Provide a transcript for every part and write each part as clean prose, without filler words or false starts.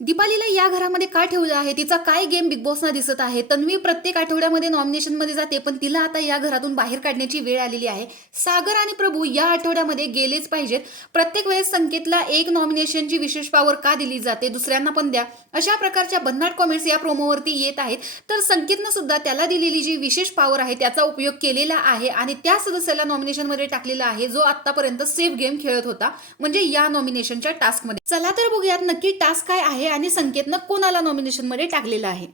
दीपालीला या घरामध्ये का ठेवलं आहे? तिचा काय गेम बिग बॉसना दिसत आहे? तन्वी प्रत्येक आठवड्यामध्ये नॉमिनेशनमध्ये जाते, पण तिला आता या घरातून बाहेर काढण्याची वेळ आलेली आहे. सागर आणि प्रभू या आठवड्यामध्ये गेलेच पाहिजेत. प्रत्येक वेळेस संकेतला एक नॉमिनेशनची विशेष पॉवर का दिली जाते? दुसऱ्यांना पण द्या. अशा प्रकारच्या भन्नाट कॉमेंट्स या प्रोमोवरती येत आहेत. तर संकेतनं सुद्धा त्याला दिलेली जी विशेष पॉवर आहे त्याचा उपयोग केलेला आहे आणि त्या सदस्याला नॉमिनेशनमध्ये टाकलेला आहे, जो आतापर्यंत सेफ गेम खेळत होता, म्हणजे या नॉमिनेशनच्या टास्कमध्ये. चला तर बघूयात नक्की टास्क काय आहे आणि संकेतनं कोणाला नॉमिनेशनमध्ये टाकलेलं आहे.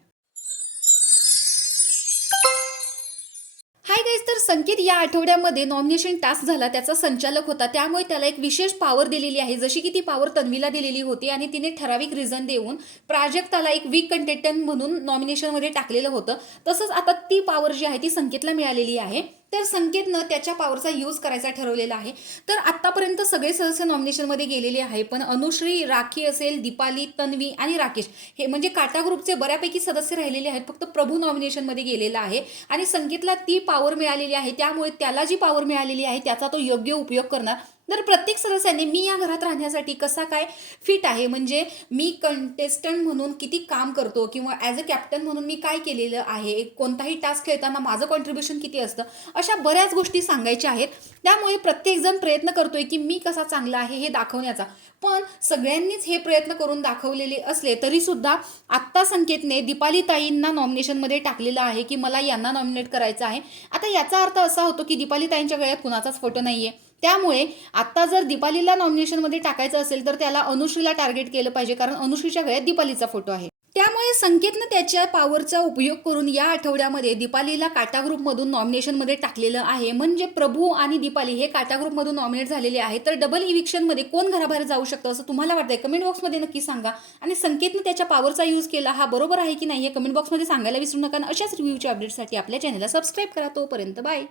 हाय गाईज, तर संकेत या आठवड्यामध्ये नॉमिनेशन टास्क झाला, त्याचा संचालक होता, त्यामुळे त्याला एक विशेष पॉवर दिलेली आहे. जशी की ती पॉवर तन्वीला दिलेली होती आणि तिने ठराविक रिझन देऊन प्राजक्ताला एक वीक कंटेस्टंट म्हणून नॉमिनेशनमध्ये टाकलेलं होतं. तसंच आता ती पॉवर जी आहे ती संकेतला मिळालेली आहे. तर संकेतनं त्याच्या पॉवरचा यूज करायचा ठरवलेला आहे. तर आतापर्यंत सगळे सदस्य नॉमिनेशनमध्ये गेलेले आहे, पण अनुश्री, राखी असेल, दीपाली, तन्वी आणि राकेश हे म्हणजे काटा ग्रुपचे बऱ्यापैकी सदस्य राहिलेले आहेत. फक्त प्रभू नॉमिनेशनमध्ये गेलेला आहे आणि संकेतला ती पॉवर मिळालेली आहे, त्यामुळे त्याला जी पॉवर मिळालेली आहे त्याचा तो योग्य उपयोग करणार. तर प्रत्येक सदस्याने मी या घरात राहण्यासाठी कसा काय फिट आहे, म्हणजे मी कंटेस्टंट म्हणून किती काम करतो किंवा ॲज अ कॅप्टन म्हणून मी काय केलेलं आहे, कोणताही टास्क खेळताना माझं कॉन्ट्रीब्युशन किती असतं, अशा बऱ्याच गोष्टी सांगायच्या आहेत. त्यामुळे प्रत्येकजण प्रयत्न करतोय की मी कसा चांगला आहे हे दाखवण्याचा. पण सगळ्यांनीच हे प्रयत्न करून दाखवलेले असले तरी सुद्धा आत्ता संकेतने दीपाली ताईंना नॉमिनेशनमध्ये टाकलेलं आहे की मला यांना नॉमिनेट करायचं आहे. आता याचा अर्थ असा होतो की दीपाली ताईंच्या गळ्यात कुणाचाच फोटो नाहीये. त्यामुळे आता जर दीपालीला नॉमिनेशनमध्ये टाकायचं असेल तर त्याला अनुश्रीला टार्गेट केलं पाहिजे, कारण अनुश्रीच्या गळ्यात दीपालीचा फोटो आहे. त्यामुळे संकेतनं त्याच्या पॉवरचा उपयोग करून या आठवड्यामध्ये दीपालीला काटा ग्रुपमधून नॉमिनेशनमध्ये टाकलेलं आहे. म्हणजे प्रभू आणि दीपाली हे काटा ग्रुपमधून नॉमिनेट झालेले आहेत. तर डबल इविक्शनमध्ये कोण घराबाहेर जाऊ शकतं असं तुम्हाला वाटतंय? कमेंट बॉक्समध्ये नक्की सांगा. आणि संकेतनं त्याच्या पॉवरचा यूज केला हा बरोबर आहे की नाही हे कमेंट बॉक्समध्ये सांगायला विसरू नका. अशाच रिव्ह्यूच्या अपडेटसाठी आपल्या चॅनलला सबस्क्राईब करा. तोपर्यंत बाय.